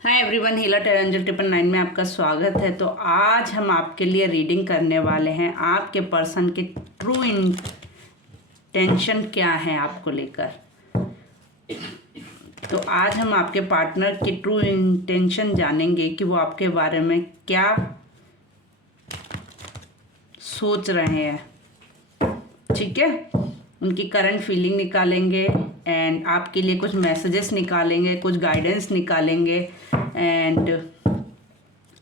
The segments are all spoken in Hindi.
हाय एवरीवन, हीला टेरेंजल 999 में आपका स्वागत है। तो आज हम आपके लिए रीडिंग करने वाले हैं आपके पर्सन के ट्रू इंटेंशन क्या है आपको लेकर। तो आज हम आपके पार्टनर की ट्रू इंटेंशन जानेंगे कि वो आपके बारे में क्या सोच रहे हैं। ठीक है, उनकी करंट फीलिंग निकालेंगे एंड आपके लिए कुछ मैसेजेस निकालेंगे, कुछ गाइडेंस निकालेंगे एंड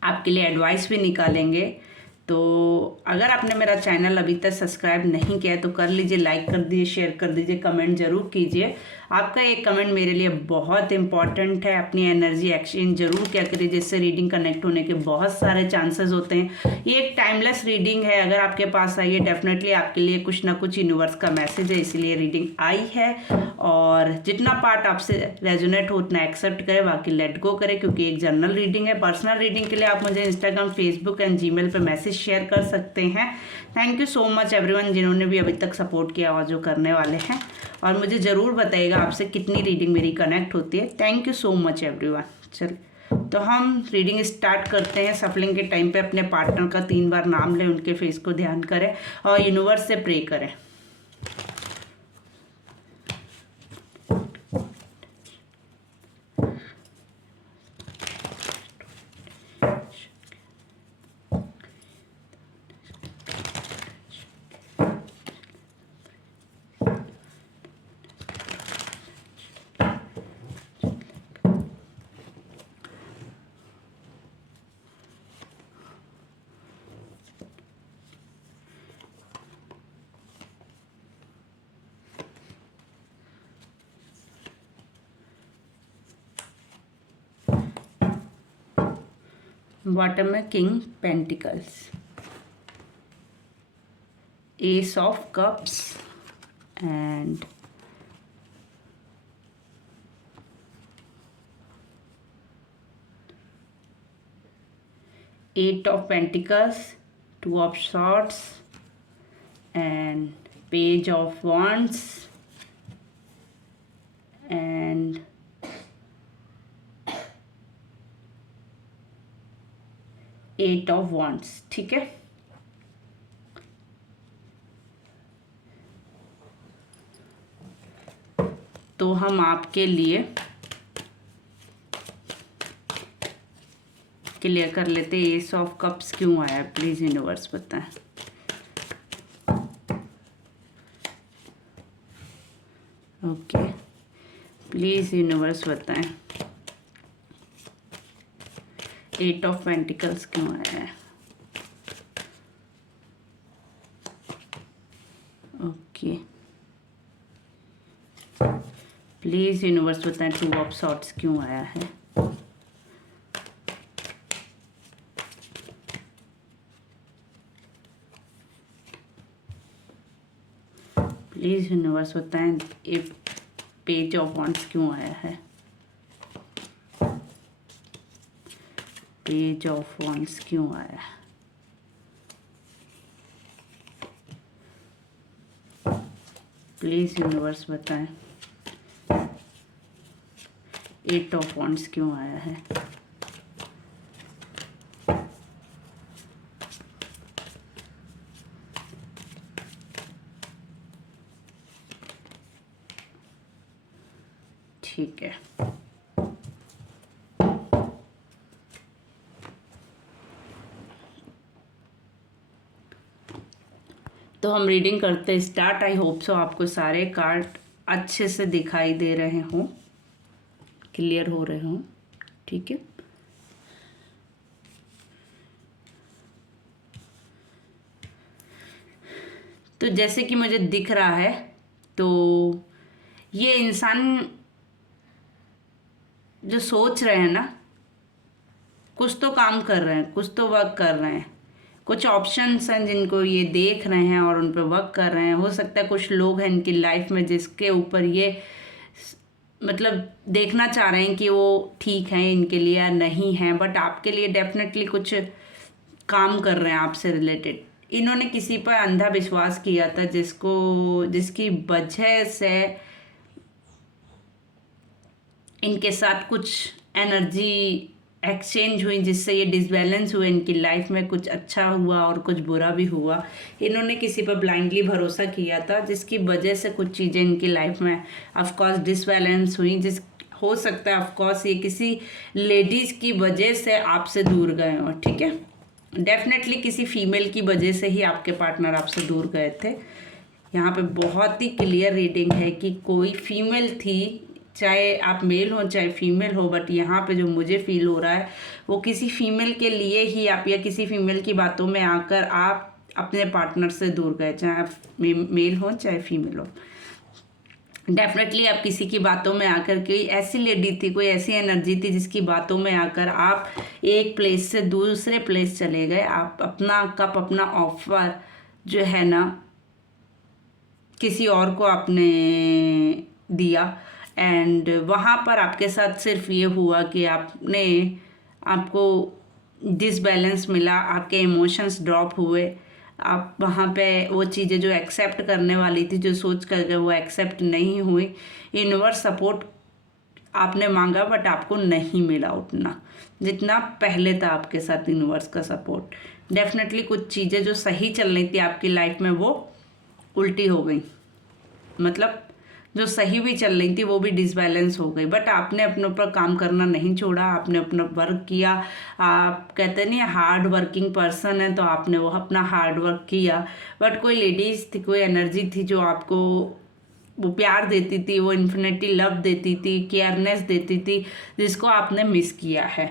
आपके लिए एडवाइस भी निकालेंगे। तो अगर आपने मेरा चैनल अभी तक सब्सक्राइब नहीं किया है तो कर लीजिए, लाइक कर दीजिए, शेयर कर दीजिए, कमेंट ज़रूर कीजिए। आपका एक कमेंट मेरे लिए बहुत इंपॉर्टेंट है। अपनी एनर्जी एक्सचेंज जरूर क्या करिए, जिससे रीडिंग कनेक्ट होने के बहुत सारे चांसेस होते हैं। ये एक टाइमलेस रीडिंग है। अगर आपके पास आई है, डेफिनेटली आपके लिए कुछ ना कुछ यूनिवर्स का मैसेज है, इसलिए रीडिंग आई है। और जितना पार्ट आपसे रेजोनेट हो उतना एक्सेप्ट करें, बाकी लेट गो करें, क्योंकि एक जनरल रीडिंग है। पर्सनल रीडिंग के लिए आप मुझे इंस्टाग्राम, फेसबुक एंड जीमेल पे मैसेज शेयर कर सकते हैं। Thank you so much everyone जिन्होंने भी अभी तक सपोर्ट किया और जो करने वाले हैं। और मुझे ज़रूर बताइएगा आपसे कितनी रीडिंग मेरी कनेक्ट होती है। Thank you so much everyone. चलिए, तो हम रीडिंग स्टार्ट करते हैं। सफलिंग के टाइम पे अपने पार्टनर का 3 बार नाम लें, उनके फेस को ध्यान करें और यूनिवर्स से प्रे करें। बॉटम में king pentacles, ace of cups and eight of pentacles, 2 of swords and page of wands and 8 of wands। ठीक है, तो हम आपके लिए क्लियर कर लेते हैं एस ऑफ कप्स क्यों आया। प्लीज यूनिवर्स बताएं। ओके, प्लीज यूनिवर्स बताएं 8 ऑफ पेंटिकल्स क्यों आया है। ओके, प्लीज यूनिवर्स बताएं 2 ऑफ सॉर्ट्स क्यों आया है। प्लीज यूनिवर्स बताएं एक पेज ऑफ वॉन्ड्स क्यों आया है। पेज ऑफ वॉन्ड्स क्यों आया है। प्लीज यूनिवर्स बताएं 8 ऑफ वॉन्ड्स क्यों आया है। ठीक है, तो हम रीडिंग करते स्टार्ट। आई होप सो आपको सारे कार्ड अच्छे से दिखाई दे रहे हों, क्लियर हो रहे हों। ठीक है, तो जैसे कि मुझे दिख रहा है, तो ये इंसान जो सोच रहे हैं ना, कुछ तो काम कर रहे हैं, कुछ तो वर्क कर रहे हैं। कुछ ऑप्शंस हैं जिनको ये देख रहे हैं और उन पर वर्क कर रहे हैं। हो सकता है कुछ लोग हैं इनकी लाइफ में जिसके ऊपर ये मतलब देखना चाह रहे हैं कि वो ठीक है इनके लिए या नहीं है, बट आपके लिए डेफिनेटली कुछ काम कर रहे हैं आपसे रिलेटेड। इन्होंने किसी पर अंधा विश्वास किया था जिसकी वजह से इनके साथ कुछ एनर्जी एक्सचेंज हुई जिससे ये डिसबैलेंस हुए इनकी लाइफ में, कुछ अच्छा हुआ और कुछ बुरा भी हुआ। इन्होंने किसी पर ब्लाइंडली भरोसा किया था जिसकी वजह से कुछ चीज़ें इनकी लाइफ में ऑफकोर्स डिसबैलेंस हुई। जिस हो सकता है ऑफकोर्स ये किसी लेडीज़ की वजह से आपसे दूर गए हो, ठीक है। डेफिनेटली किसी फीमेल की वजह से ही आपके पार्टनर आपसे दूर गए थे। यहाँ पे बहुत ही क्लियर रीडिंग है कि कोई फीमेल थी, चाहे आप मेल हो चाहे फीमेल हो, बट यहाँ पे जो मुझे फील हो रहा है वो किसी फीमेल के लिए ही आप या किसी फीमेल की बातों में आकर आप अपने पार्टनर से दूर गए, चाहे आप मेल हो चाहे फीमेल हो। डेफिनेटली आप किसी की बातों में आकर, कोई ऐसी लेडी थी, कोई ऐसी एनर्जी थी जिसकी बातों में आकर आप एक प्लेस से दूसरे प्लेस चले गए। आप अपना कप, अपना ऑफर जो है ना किसी और को आपने दिया, एंड वहाँ पर आपके साथ सिर्फ ये हुआ कि आपको डिसबैलेंस मिला, आपके इमोशंस ड्रॉप हुए। आप वहाँ पे वो चीज़ें जो एक्सेप्ट करने वाली थी, जो सोच कर वो एक्सेप्ट नहीं हुई। यूनिवर्स सपोर्ट आपने मांगा बट आपको नहीं मिला उतना जितना पहले था आपके साथ यूनिवर्स का सपोर्ट। डेफिनेटली कुछ चीज़ें जो सही चल रही थी आपकी लाइफ में वो उल्टी हो गई, मतलब जो सही भी चल रही थी वो भी डिसबैलेंस हो गई। बट आपने अपने ऊपर काम करना नहीं छोड़ा, आपने अपना वर्क किया। आप कहते नहीं हार्ड वर्किंग पर्सन है, तो आपने वो अपना हार्ड वर्क किया। बट कोई लेडीज़ थी, कोई एनर्जी थी जो आपको वो प्यार देती थी, वो इन्फिनिटी लव देती थी, केयरनेस देती थी, जिसको आपने मिस किया है।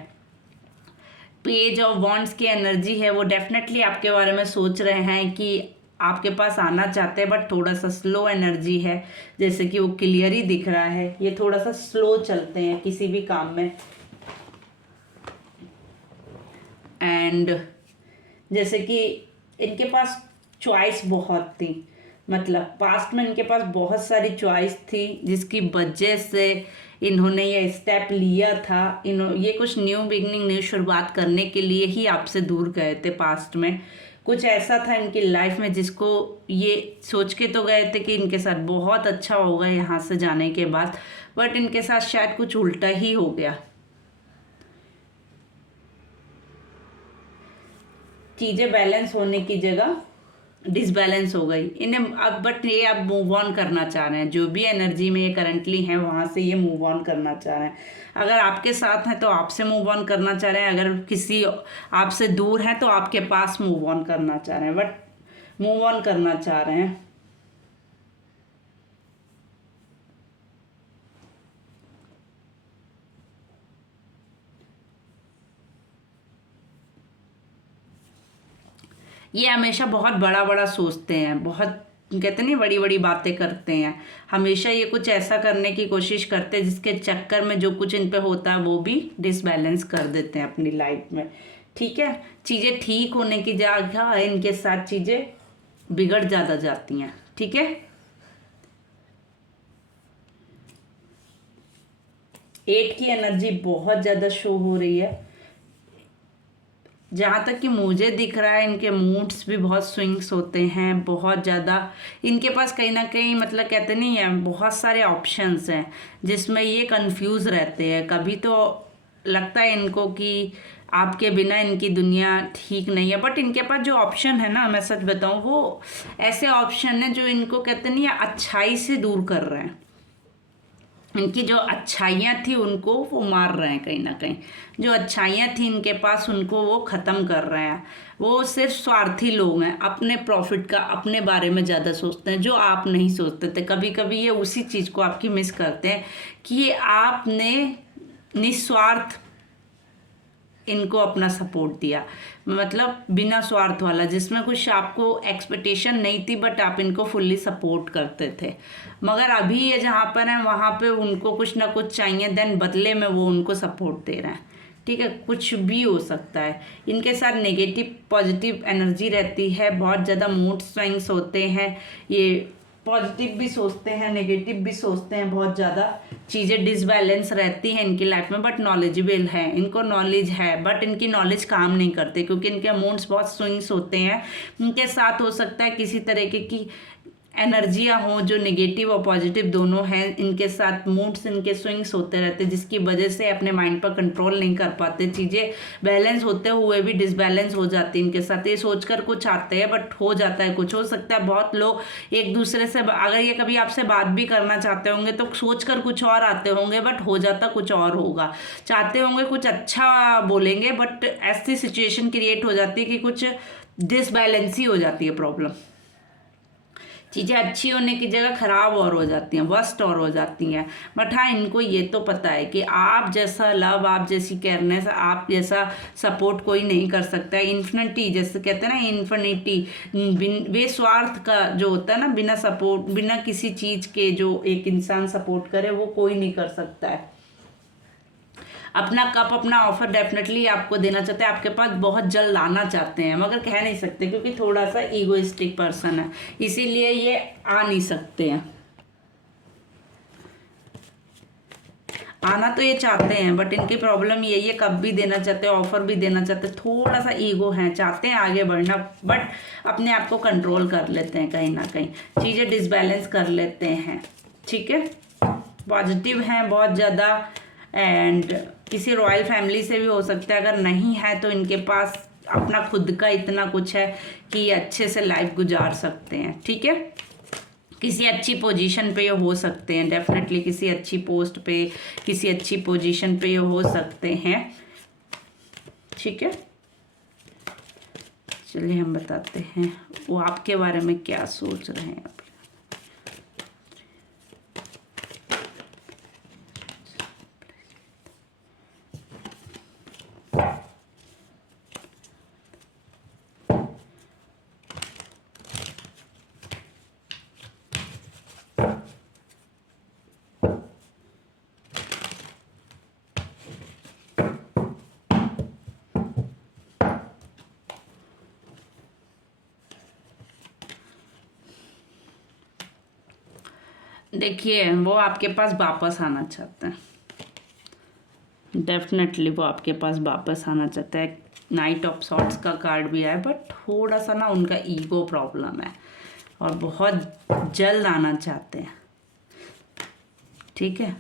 पेज ऑफ वॉन्ड्स की एनर्जी है, वो डेफिनेटली आपके बारे में सोच रहे हैं कि आपके पास आना चाहते हैं, बट थोड़ा सा स्लो एनर्जी है। जैसे कि वो क्लियर ही दिख रहा है, ये थोड़ा सा स्लो चलते हैं किसी भी काम में। एंड जैसे कि इनके पास चॉइस बहुत थी, मतलब पास्ट में इनके पास बहुत सारी चॉइस थी जिसकी वजह से इन्होंने ये स्टेप लिया था। ये कुछ न्यू बिगनिंग, न्यू शुरुआत करने के लिए ही आपसे दूर गए थे। पास्ट में कुछ ऐसा था इनकी लाइफ में जिसको ये सोच के तो गए थे कि इनके साथ बहुत अच्छा होगा यहाँ से जाने के बाद, बट इनके साथ शायद कुछ उल्टा ही हो गया। चीज़ें बैलेंस होने की जगह डिसबैलेंस हो गई इन्हें अब, बट ये अब मूव ऑन करना चाह रहे हैं। जो भी एनर्जी में ये करंटली हैं वहाँ से ये मूव ऑन करना चाह रहे हैं। अगर आपके साथ हैं तो आपसे मूव ऑन करना चाह रहे हैं, अगर किसी आपसे दूर हैं तो आपके पास मूव ऑन करना चाह रहे हैं, बट मूव ऑन करना चाह रहे हैं। ये हमेशा बहुत बड़ा बड़ा सोचते हैं, बहुत कहते नहीं बड़ी बड़ी बातें करते हैं। हमेशा ये कुछ ऐसा करने की कोशिश करते हैं जिसके चक्कर में जो कुछ इन पे होता है वो भी डिसबैलेंस कर देते हैं अपनी लाइफ में, ठीक है। चीज़ें ठीक होने की जगह इनके साथ चीज़ें बिगड़ ज़्यादा जाती हैं, ठीक है। 8 की एनर्जी बहुत ज़्यादा शो हो रही है। जहाँ तक कि मुझे दिख रहा है इनके मूड्स भी बहुत स्विंग्स होते हैं बहुत ज़्यादा। इनके पास कहीं ना कहीं मतलब कहते नहीं है, बहुत सारे ऑप्शंस हैं जिसमें ये कंफ्यूज रहते हैं। कभी तो लगता है इनको कि आपके बिना इनकी दुनिया ठीक नहीं है, बट इनके पास जो ऑप्शन है ना, मैं सच बताऊँ, वो ऐसे ऑप्शन है जो इनको कहते नहीं है अच्छाई से दूर कर रहे हैं। इनकी जो अच्छाइयाँ थी उनको वो मार रहे हैं, कहीं ना कहीं जो अच्छाइयाँ थी इनके पास उनको वो ख़त्म कर रहे हैं। वो सिर्फ स्वार्थी लोग हैं, अपने प्रॉफिट का, अपने बारे में ज़्यादा सोचते हैं जो आप नहीं सोचते थे। कभी कभी ये उसी चीज़ को आपकी मिस करते हैं कि आपने निस्वार्थ इनको अपना सपोर्ट दिया, मतलब बिना स्वार्थ वाला, जिसमें कुछ आपको एक्सपेक्टेशन नहीं थी बट आप इनको फुल्ली सपोर्ट करते थे। मगर अभी ये जहाँ पर हैं वहाँ पे उनको कुछ ना कुछ चाहिए, देन बदले में वो उनको सपोर्ट दे रहे हैं, ठीक है। कुछ भी हो सकता है। इनके साथ नेगेटिव पॉजिटिव एनर्जी रहती है, बहुत ज़्यादा मूड स्विंग्स होते हैं। ये पॉजिटिव भी सोचते हैं, नेगेटिव भी सोचते हैं, बहुत ज़्यादा चीज़ें डिसबैलेंस रहती हैं इनकी लाइफ में। बट नॉलेजेबल है, इनको नॉलेज है, बट इनकी नॉलेज काम नहीं करते क्योंकि इनके मूड्स बहुत स्विंग्स होते हैं। इनके साथ हो सकता है किसी तरीके की एनर्जियाँ हों जो नेगेटिव और पॉजिटिव दोनों हैं, इनके साथ मूड्स इनके स्विंग्स होते रहते, जिसकी वजह से अपने माइंड पर कंट्रोल नहीं कर पाते, चीज़ें बैलेंस होते हुए भी डिसबैलेंस हो जाती है इनके साथ। ये सोचकर कुछ आते हैं बट हो जाता है कुछ। हो सकता है बहुत लोग एक दूसरे से, अगर ये कभी आपसे बात भी करना चाहते होंगे तो सोचकर कुछ और आते होंगे बट हो जाता कुछ और होगा। चाहते होंगे कुछ अच्छा बोलेंगे बट ऐसी सिचुएशन क्रिएट हो जाती है कि कुछ डिसबैलेंस ही हो जाती है प्रॉब्लम। चीज़ें अच्छी होने की जगह ख़राब और हो जाती हैं, वर्स्ट और हो जाती हैं। बट हाँ, इनको ये तो पता है कि आप जैसा लव, आप जैसी केयरनेस, आप जैसा सपोर्ट कोई नहीं कर सकता है। इन्फिनिटी जैसे कहते हैं ना, इन्फिनिटी बेस्वार्थ का जो होता है ना, बिना सपोर्ट, बिना किसी चीज़ के जो एक इंसान सपोर्ट करे वो कोई नहीं कर सकता है। अपना कप, अपना ऑफर डेफिनेटली आपको देना चाहते हैं, आपके पास बहुत जल्द लाना चाहते हैं मगर कह नहीं सकते क्योंकि थोड़ा सा ईगोइस्टिक पर्सन है, इसीलिए ये आ नहीं सकते हैं। आना तो ये चाहते हैं बट इनकी प्रॉब्लम यही है, कब भी देना चाहते हैं, ऑफर भी देना चाहते हैं, थोड़ा सा ईगो है, चाहते हैं आगे बढ़ना बट अपने आप को कंट्रोल कर लेते हैं, कहीं ना कहीं चीज़ें डिसबैलेंस कर लेते हैं। ठीक है, पॉजिटिव हैं बहुत ज़्यादा एंड किसी रॉयल फैमिली से भी हो सकता है। अगर नहीं है तो इनके पास अपना खुद का इतना कुछ है कि ये अच्छे से लाइफ गुजार सकते हैं। ठीक है, किसी अच्छी पोजीशन पे ये हो सकते हैं, डेफिनेटली किसी अच्छी पोस्ट पे, किसी अच्छी पोजीशन पे ये हो सकते हैं। ठीक है, चलिए हम बताते हैं वो आपके बारे में क्या सोच रहे हैं। देखिए, वो आपके पास वापस आना चाहते हैं, डेफिनेटली वो आपके पास वापस आना चाहता है। नाइट ऑफ सॉर्ट्स का कार्ड भी है बट थोड़ा सा ना उनका ईगो प्रॉब्लम है और बहुत जल्द आना चाहते हैं। ठीक है,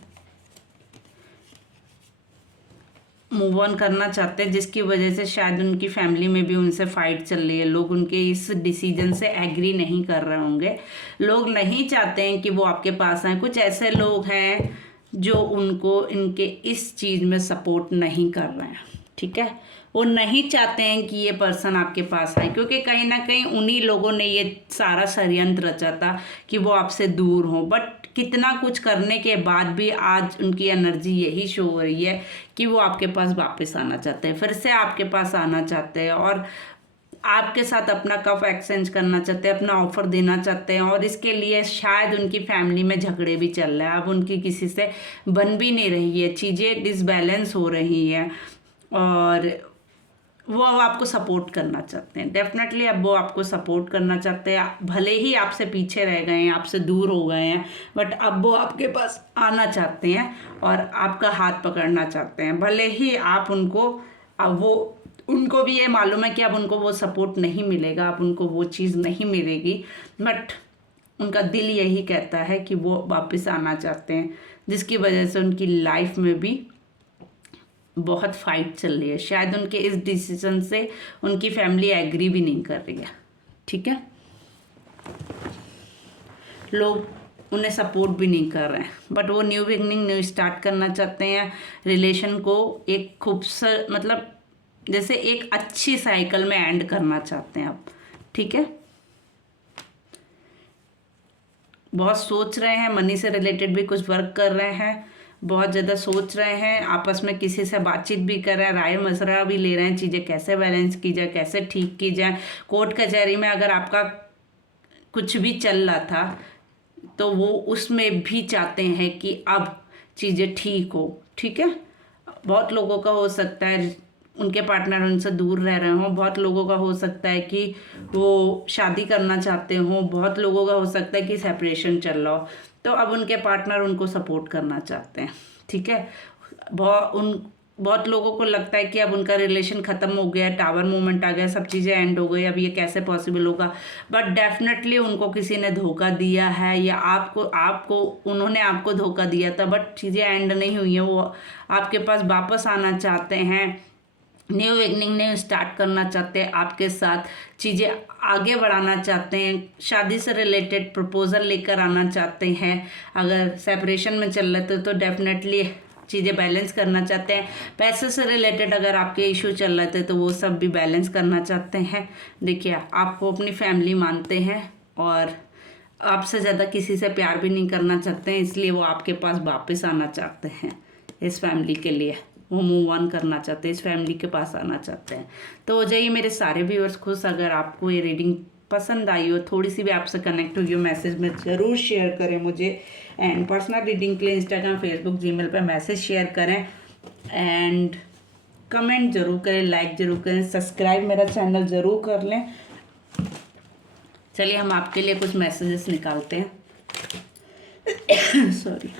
मूव ऑन करना चाहते हैं, जिसकी वजह से शायद उनकी फैमिली में भी उनसे फाइट चल रही है। लोग उनके इस डिसीजन से एग्री नहीं कर रहे होंगे, लोग नहीं चाहते हैं कि वो आपके पास आए। कुछ ऐसे लोग हैं जो उनको इनके इस चीज़ में सपोर्ट नहीं कर रहे हैं। ठीक है, वो नहीं चाहते हैं कि ये पर्सन आपके पास आए क्योंकि कहीं ना कहीं उन्हीं लोगों ने ये सारा षड्यंत्र रचा था कि वो आपसे दूर हो। बट कितना कुछ करने के बाद भी आज उनकी एनर्जी यही शो हो रही है कि वो आपके पास वापस आना चाहते हैं, फिर से आपके पास आना चाहते हैं और आपके साथ अपना कप एक्सचेंज करना चाहते हैं, अपना ऑफर देना चाहते हैं। और इसके लिए शायद उनकी फैमिली में झगड़े भी चल रहे हैं, अब उनकी किसी से बन भी नहीं रही है, चीज़ें डिसबैलेंस हो रही हैं और वो अब आपको सपोर्ट करना चाहते हैं। डेफिनेटली अब वो आपको सपोर्ट करना चाहते हैं, भले ही आपसे पीछे रह गए हैं, आपसे दूर हो गए हैं बट अब वो आपके पास आना चाहते हैं और आपका हाथ पकड़ना चाहते हैं। भले ही आप उनको, अब वो उनको भी ये मालूम है कि अब उनको वो सपोर्ट नहीं मिलेगा, अब उनको वो चीज़ नहीं मिलेगी बट उनका दिल यही कहता है कि वो वापस आना चाहते हैं, जिसकी वजह से उनकी लाइफ में भी बहुत फाइट चल रही है। शायद उनके इस डिसीजन से उनकी फैमिली एग्री भी नहीं कर रही है। ठीक है, लोग उन्हें सपोर्ट भी नहीं कर रहे हैं बट वो न्यू बिगनिंग, न्यू स्टार्ट करना चाहते हैं। रिलेशन को एक खूबसूरत, मतलब जैसे एक अच्छी साइकिल में एंड करना चाहते हैं आप। ठीक है, बहुत सोच रहे हैं, मनी से रिलेटेड भी कुछ वर्क कर रहे हैं, बहुत ज़्यादा सोच रहे हैं, आपस में किसी से बातचीत भी कर रहे हैं, राय मशवरा भी ले रहे हैं, चीज़ें कैसे बैलेंस की जाए, कैसे ठीक की जाए। कोर्ट कचहरी में अगर आपका कुछ भी चल रहा था तो वो उसमें भी चाहते हैं कि अब चीज़ें ठीक हो। ठीक है, बहुत लोगों का हो सकता है उनके पार्टनर उनसे दूर रह रहे हों, बहुत लोगों का हो सकता है कि वो शादी करना चाहते हों, बहुत लोगों का हो सकता है कि सेपरेशन चल रहा हो, तो अब उनके पार्टनर उनको सपोर्ट करना चाहते हैं। ठीक है, बहुत बहुत लोगों को लगता है कि अब उनका रिलेशन ख़त्म हो गया, टावर मूवमेंट आ गया, सब चीज़ें एंड हो गई, अब ये कैसे पॉसिबल होगा। बट डेफिनेटली उनको किसी ने धोखा दिया है, या आपको आपको उन्होंने आपको धोखा दिया था, बट चीज़ें एंड नहीं हुई हैं। वो आपके पास वापस आना चाहते हैं, न्यू बिगनिंग न्यू स्टार्ट करना चाहते हैं, आपके साथ चीज़ें आगे बढ़ाना चाहते हैं, शादी से रिलेटेड प्रपोजल लेकर आना चाहते हैं। अगर सेपरेशन में चल रहे थे तो डेफिनेटली चीज़ें बैलेंस करना चाहते हैं। पैसे से रिलेटेड अगर आपके इशू चल रहे थे तो वो सब भी बैलेंस करना चाहते हैं। देखिए, आपको अपनी फैमिली मानते हैं और आपसे ज़्यादा किसी से प्यार भी नहीं करना चाहते हैं, इसलिए वो आपके पास वापस आना चाहते हैं। इस फैमिली के लिए वो मूव ऑन करना चाहते हैं, इस फैमिली के पास आना चाहते हैं। तो हो जाइए मेरे सारे व्यूअर्स खुश। अगर आपको ये रीडिंग पसंद आई हो, थोड़ी सी भी आपसे कनेक्ट हुई हो, मैसेज में ज़रूर शेयर करें मुझे। एंड पर्सनल रीडिंग के लिए इंस्टाग्राम, फेसबुक, जीमेल पर मैसेज शेयर करें एंड कमेंट ज़रूर करें, लाइक ज़रूर करें, सब्सक्राइब मेरा चैनल ज़रूर कर लें। चलिए हम आपके लिए कुछ मैसेजेस निकालते हैं। सॉरी।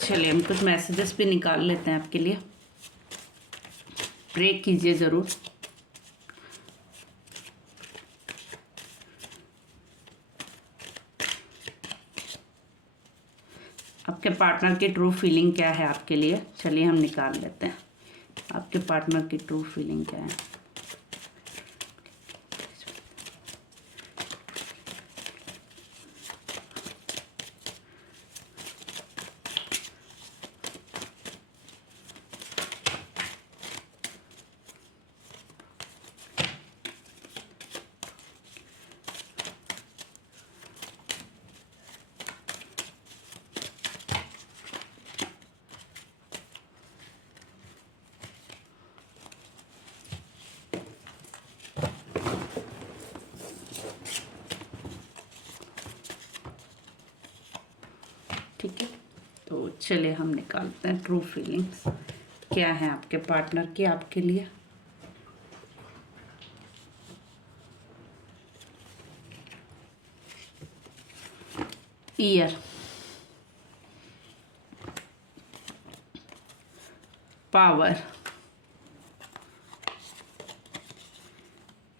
चलिए हम कुछ मैसेजेस भी निकाल लेते हैं आपके लिए। प्रे कीजिए ज़रूर। आपके पार्टनर की ट्रू फीलिंग क्या है आपके लिए, चलिए हम निकाल लेते हैं। आपके पार्टनर की ट्रू फीलिंग क्या है। ठीक है, तो चलिए हम निकालते हैं ट्रू फीलिंग्स क्या है आपके पार्टनर की आपके लिए। Year, power,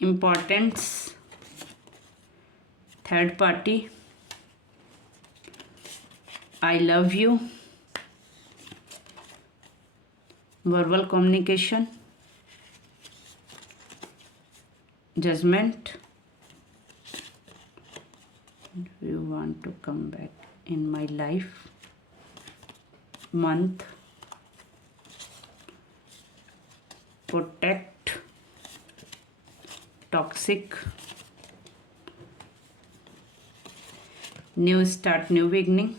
importance, third party, I love you, verbal communication, judgment, you want to come back in my life, month, protect, toxic, new start, new beginning,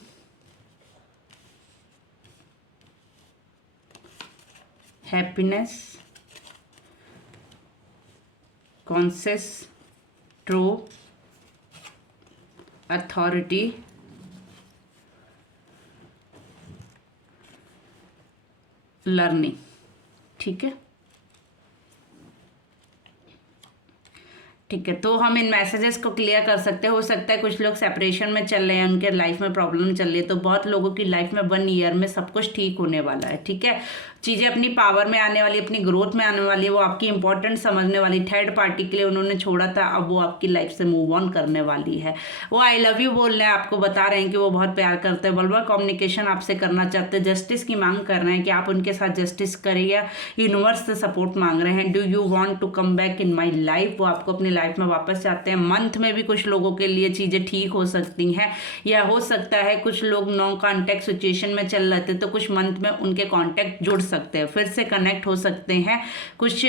happiness, conscious, true, authority, learning। ठीक है, ठीक है, तो हम इन मैसेजेस को क्लियर कर सकते हैं। हो सकता है कुछ लोग सेपरेशन में चल रहे हैं, उनके लाइफ में प्रॉब्लम चल रही है, तो बहुत लोगों की लाइफ में 1 ईयर में सब कुछ ठीक होने वाला है। ठीक है, चीज़ें अपनी पावर में आने वाली, अपनी ग्रोथ में आने वाली है, वो आपकी इंपॉर्टेंट समझने वाली। थर्ड पार्टी के लिए उन्होंने छोड़ा था, अब वो आपकी लाइफ से मूव ऑन करने वाली है। वो आई लव यू बोल रहे हैं, आपको बता रहे हैं कि वो बहुत प्यार करते हैं, वर्बल कम्युनिकेशन आपसे करना चाहते हैं, जस्टिस की मांग कर रहे हैं कि आप उनके साथ जस्टिस करिए, यूनिवर्स से सपोर्ट मांग रहे हैं। Do you want to come back in my life, वो आपको अपनी लाइफ में वापस चाहते हैं। मंथ में भी कुछ लोगों के लिए चीज़ें ठीक हो सकती हैं, या हो सकता है कुछ लोग नो कॉन्टैक्ट सिचुएशन में चल रहे थे तो कुछ मंथ में उनके कॉन्टैक्ट जुड़ सकते हैं, फिर से कनेक्ट हो सकते हैं, कुछ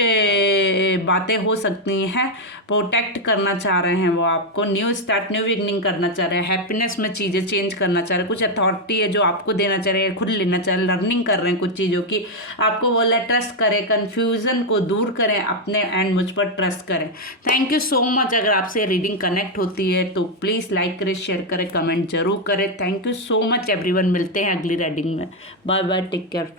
बातें हो सकती हैं, प्रोटेक्ट करना चाह रहे हैं वो आपको, न्यू स्टार्ट न्यू बिगनिंग करना चाह रहे हैं, हैप्पीनेस में चीज़ें चेंज करना चाह रहे हैं, कुछ अथॉरिटी है जो आपको देना चाह रहे हैं, खुद लेना चाह रहे हैं, लर्निंग कर रहे हैं कुछ चीज़ों की, आपको बोला ट्रस्ट करें, कन्फ्यूज़न को दूर करें अपने एंड मुझ पर ट्रस्ट करें। Thank you so much. अगर आपसे रीडिंग कनेक्ट होती है तो प्लीज़ लाइक करें, शेयर करें, कमेंट जरूर करें। Thank you so much everyone. मिलते हैं अगली रीडिंग में। Bye bye, take care.